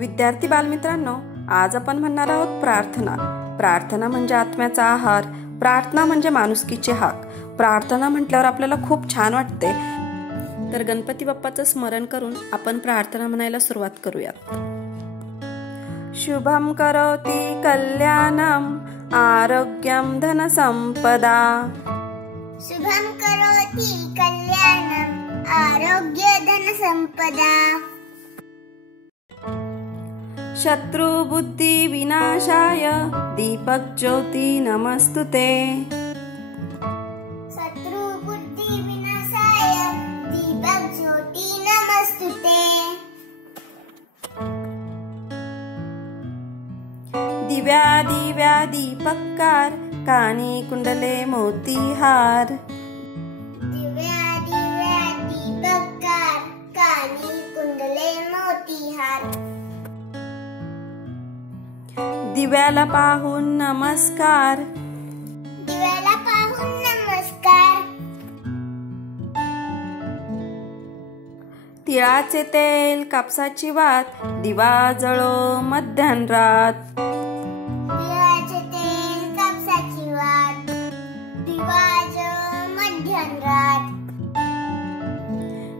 विद्यार्थी बालमित्रांनो, आज आपण म्हणणार आहोत प्रार्थना. प्रार्थना म्हणजे आत्म्याचा आहार, प्रार्थना म्हणजे माणुसकीची हाक. प्रार्थना म्हटल्यावर आपल्याला खूप छान वाटते. तर गणपती बाप्पाचं स्मरण करून आपण प्रार्थना म्हणायला सुरुवात करूयात. शुभम करोति कल्याणम आरोग्यम धन संपदा. शुभम करोति कल्याणम आरोग्य धन संपदा. शत्रु बुद्धि विनाशाय दीपक ज्योति नमस्तुते. शत्रु बुद्धि विनाशाय दीपक ज्योति नमस्तुते. दिव्या दिव्या दीपकार कानी कुंडले मोतीहार. दिव्या दिव्या दीपकार कानी कुंडले मोतीहार. दिव्याला पाहून नमस्कार. दिव्याला पाहून नमस्कार. तिळाचे तेल कापसाची वात दिवा जळो मध्यान्हरात. तिळाचे तेल कापसाची वात दिवा जळो मध्यान्हरात.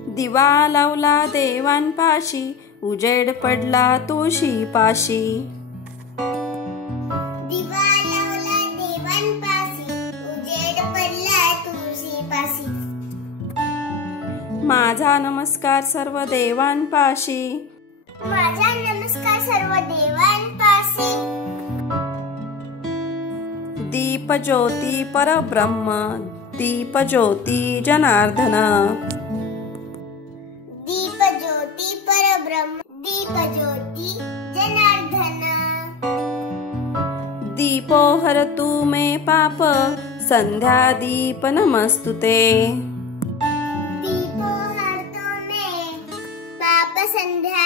दिवा लावला देवांपाशी उजेड पडला तुळशीपाशी. दिवा लावला देवांपाशी उजेड पडला तुळशीपाशी. माझा नमस्कार सर्व देवांपाशी. माझा नमस्कार सर्व देवांपाशी. दीप ज्योती परब्रह्म दीप ज्योती जनार्दन. दीप ज्योती परब्रह्म दीप ज्योती जनार्दन. दीपो हरतु मे पाप संध्या दीप नमस्तुते. दीपो हरतो मे पाप संध्या